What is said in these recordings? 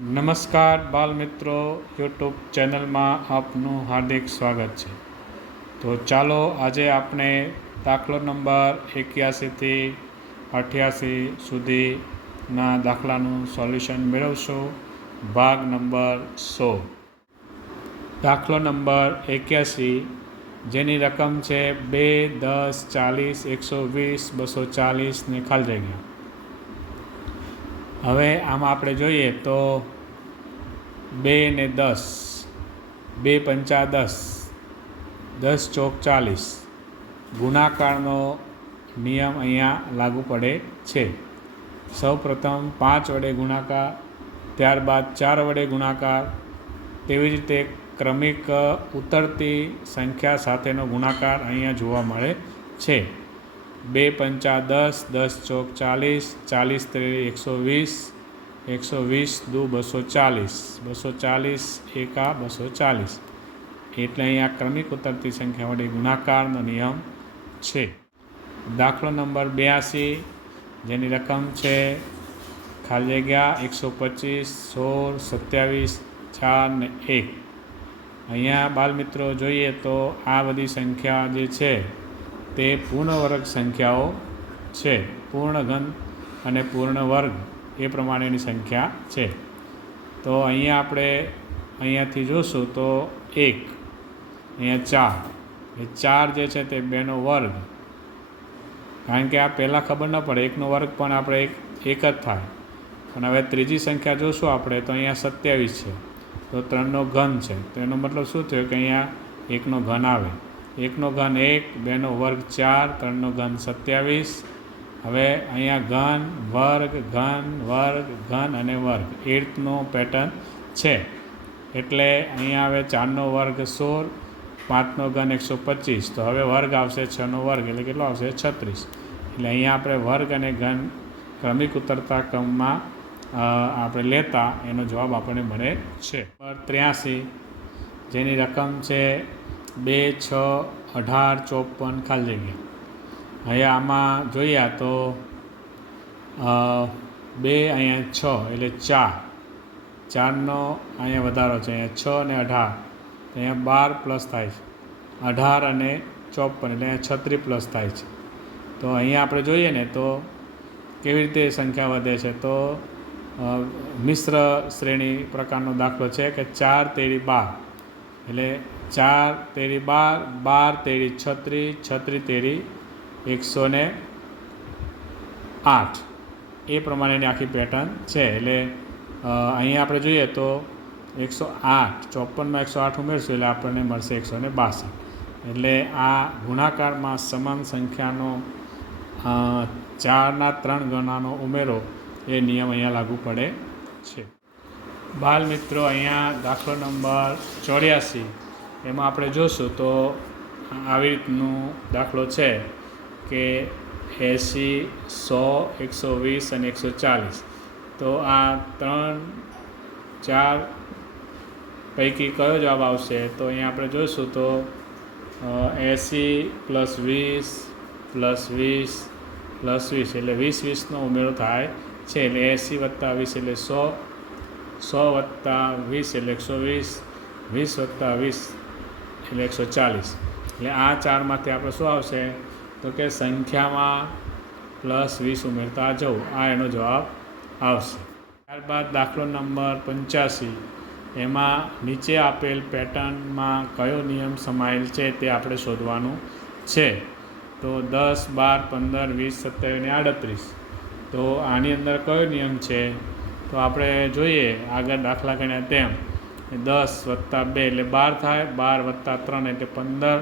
નમસ્કાર બાલ મિત્રો, યુટ્યુબ ચેનલમાં આપનું હાર્દિક સ્વાગત છે. તો ચાલો આજે આપણે દાખલો નંબર 81થી 88 સુધીના દાખલાનું સોલ્યુશન મેળવશું. ભાગ નંબર 16. દાખલો નંબર 81, જેની રકમ છે 2, 10, 40, 120, 240 ને ખાલી જગ્યા. હવે આમાં આપણે જોઈએ તો 2 ને 10, 2 પંચા 10, 10 ચોક 40, ગુણાકારનો નિયમ અહીંયા લાગુ પડે છે. સૌ પ્રથમ 5 વડે ગુણાકાર, ત્યારબાદ 4 વડે ગુણાકાર, તેવી જ રીતે ક્રમિક ઉતરતી સંખ્યા સાથેનો ગુણાકાર અહીંયા જોવા મળે છે. 2 પંચા 10, 10 ચોક 40, 40 તેરી 120, 120 દુ 240, 240 એકા 240, એટલે અહીંયા ક્રમિક ઉતરતી સંખ્યા વડે ગુણાકારનો નિયમ છે. દાખલો નંબર 82, જેની રકમ છે ખાલી જગ્યા 125, 16, 27, 4 ને 1. અહીંયા બાલમિત્રો જોઈએ તો આ બધી સંખ્યા જે છે તે પૂર્ણ વર્ગ સંખ્યાઓ છે. પૂર્ણ ઘન અને પૂર્ણ વર્ગ એ પ્રમાણેની સંખ્યા છે. તો અહીંયા આપણે અહીંયાથી જોઈશું તો 1, અહીંયા 4, એ 4 જે છે તે 2નો વર્ગ, કારણ કે આ પહેલાં ખબર ન પડે, 1નો વર્ગ પણ આપણે એક જ થાય. પણ હવે ત્રીજી સંખ્યા જોઈશું આપણે તો અહીંયા 27 છે, તો 3નો ઘન છે. તો એનો મતલબ શું થયો કે અહીંયા 1નો ઘન આવે. 1નો ઘન 1, 2નો વર્ગ 4, 3નો ઘન 27. હવે અહીંયા ઘન, વર્ગ, ઘન, વર્ગ, ઘન અને વર્ગ એ રીતનો પેટર્ન છે. એટલે અહીંયા હવે 4નો વર્ગ 16, 5નો ઘન 125, તો હવે વર્ગ આવશે 6નો વર્ગ, એટલે કેટલો આવશે 36. એટલે અહીંયા આપણે વર્ગ અને ઘન ક્રમિક ઉતરતા ક્રમમાં આપણે લેતા એનો જવાબ આપણને મળે છે. 83, જેની રકમ છે 2, 6, 18, 54 ખાલી જગ્યા. હવે આમાં જોઈએ તો 2 અહીંયા 6 એટલે 4, 4નો અહીંયા વધારો છે, અહીંયા 6 અને 18, તો અહીંયા 12 પ્લસ થાય છે, 18 અને 54 એટલે અહીંયા 36 પ્લસ થાય છે. તો અહીંયા આપણે જોઈએ ને તો કેવી રીતે સંખ્યા વધે છે, તો મિશ્ર શ્રેણી પ્રકારનો દાખલો છે કે 4 તેરી 12, એટલે 4 તેરી 12, 12 તેરી 36, 36 તેરી 108, એ પ્રમાણેની આખી પેટર્ન છે. એટલે અહીંયા આપણે જોઈએ તો 108, 54માં 108 ઉમેરશું એટલે આપણને મળશે 162. એટલે આ ગુણાકારમાં સમાન સંખ્યાનો 4ના 3 ગણાનો ઉમેરો એ નિયમ અહીંયા લાગુ પડે છે. બાલ મિત્રો, અહીંયા દાખલો નંબર 84, એમાં આપણે જોઈશું તો આવી રીતનું દાખલો છે કે 80, 100, 120 અને 140. તો આ 3, 4 પૈકી કયો જવાબ આવશે, તો અહીંયા આપણે જોઈશું તો 80 પ્લસ 20 પ્લસ 20 પ્લસ 20 એટલે 20, 20નો ઉમેરો થાય છે. એટલે 80 વત્તા 20 એટલે 100, 100 વત્તા 20 એટલે 120, 20 વત્તા 20 એટલે 140. એટલે આ 4માંથી આપણે શું આવશે તો કે સંખ્યામાં પ્લસ 20 ઉમેરતા જવું, આ એનો જવાબ આવશે. ત્યારબાદ દાખલો નંબર 85, એમાં નીચે આપેલ પેટર્નમાં કયો નિયમ સમાયેલ છે તે આપણે શોધવાનું છે. તો 10, 12, 15, 20, 27 અને 38. તો આની અંદર કયો નિયમ છે, તો આપણે જોઈએ આગળ દાખલા ગણ્યા તેમ 10 વત્તા 2 એટલે 12 થાય, 12 વત્તા 3 એટલે 15,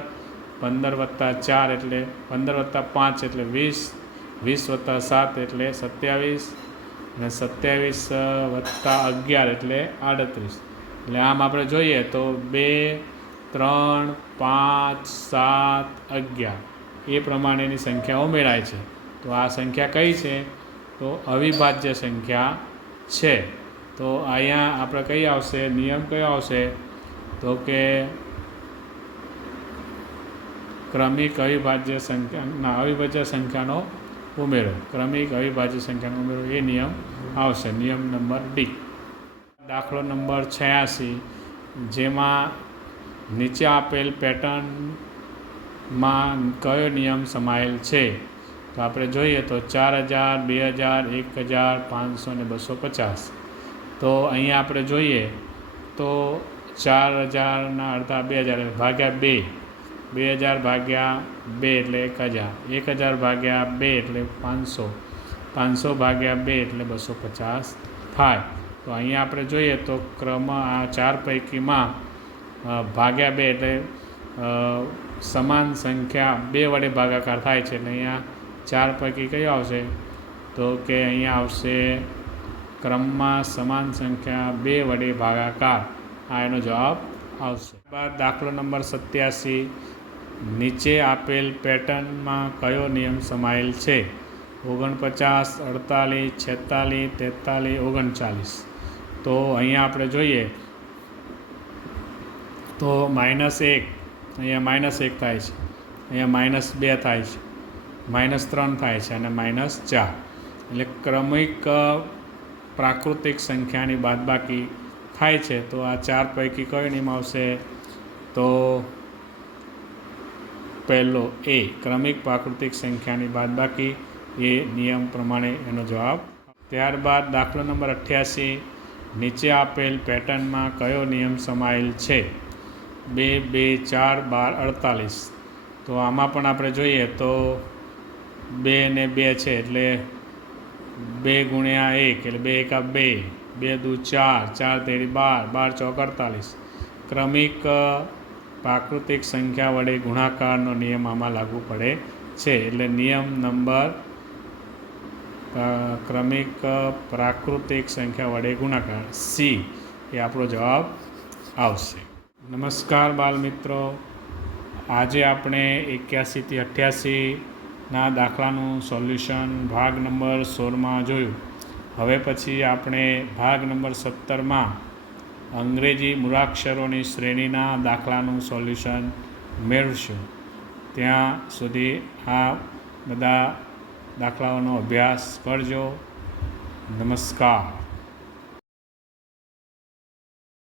15 વત્તા 4 એટલે 15 વત્તા 5 એટલે 20, 20 વત્તા 7 એટલે 27, અને 27 વત્તા 11 એટલે 38. એટલે આમ આપણે જોઈએ તો 2, 3, 5, 7, 11 એ પ્રમાણેની સંખ્યા ઉમેરાય છે. તો આ સંખ્યા કઈ છે, તો અવિભાજ્ય સંખ્યા છે. તો અહીંયા આપણે કઈ આવશે, નિયમ કયો આવશે, તો કે ક્રમિક અવિભાજ્ય સંખ્યાનો ઉમેરો, ક્રમિક અવિભાજ્ય સંખ્યાનો ઉમેરો એ નિયમ આવશે, નિયમ નંબર ડી. દાખલો નંબર 86, જેમાં નીચે આપેલ પેટર્નમાં કયો નિયમ સમાયેલ છે? તો આપણે જોઈએ તો 4000, 2000, 1000, 500 ને 250. તો અહીંયા આપણે જોઈએ તો 4000ના અડધા 2000 ભાગ્યા 2, 2000 ભાગ્યા 2 એટલે 1000, 1000 ભાગ્યા 2 એટલે 500, 500 ભાગ્યા 2 એટલે 250 થાય. તો અહીંયા આપણે જોઈએ તો ક્રમ આ 4 પૈકીમાં ભાગ્યા 2 એટલે સમાન સંખ્યા 2 વડે ભાગાકાર થાય છે. એટલે અહીંયા 4 પૈકી કયો આવશે? તો કે અહીંયા આવશે ક્રમમાં સમાન સંખ્યા 2 વડે ભાગાકાર. આ એનો જવાબ આવશે. બાદ દાખલો નંબર 87, નીચે આપેલ પેટર્નમાં કયો નિયમ સમાયેલ છે? 49, 48, 46, 43, 39. તો અહીંયા આપણે જોઈએ તો -1 અહીંયા -1 થાય છે, અહીંયા -2 થાય છે, -3 થાય છે અને -4. એટલે ક્રમિક પ્રાકૃતિક સંખ્યાની બાદબાકી થાય છે. તો આ 4 પૈકી કયો નિયમ આવશે? તો પહેલો એ, ક્રમિક પ્રાકૃતિક સંખ્યાની બાદબાકી એ નિયમ પ્રમાણે એનો જવાબ. ત્યારબાદ દાખલો નંબર 88, નીચે આપેલ પેટર્નમાં કયો નિયમ સમાયેલ છે? 2, 2, 4, 12, 48. તો આમાં પણ આપણે જોઈએ તો 2 ને 2 છે એટલે 2 ગુણ્યા 1 એટલે 2 એકા 2, 2 દુ 4, 4 તેરી 12, 12 ચોક 48. ક્રમિક પ્રાકૃતિક સંખ્યા વડે ગુણાકારનો નિયમ આમાં લાગુ પડે છે. એટલે નિયમ નંબર ક્રમિક પ્રાકૃતિક સંખ્યા વડે ગુણાકાર, સી એ આપણો જવાબ આવશે. નમસ્કાર બાળ મિત્રો, આજે આપણે 81 થી 88ના દાખલાનું સોલ્યુશન ભાગ નંબર 16માં જોયું. હવે પછી આપણે ભાગ નંબર 17માં અંગ્રેજી મૂળાક્ષરોની શ્રેણીના દાખલાનું સોલ્યુશન મેળવીશું. ત્યાં સુધી આ બધા દાખલાઓનો અભ્યાસ કરજો. નમસ્કાર.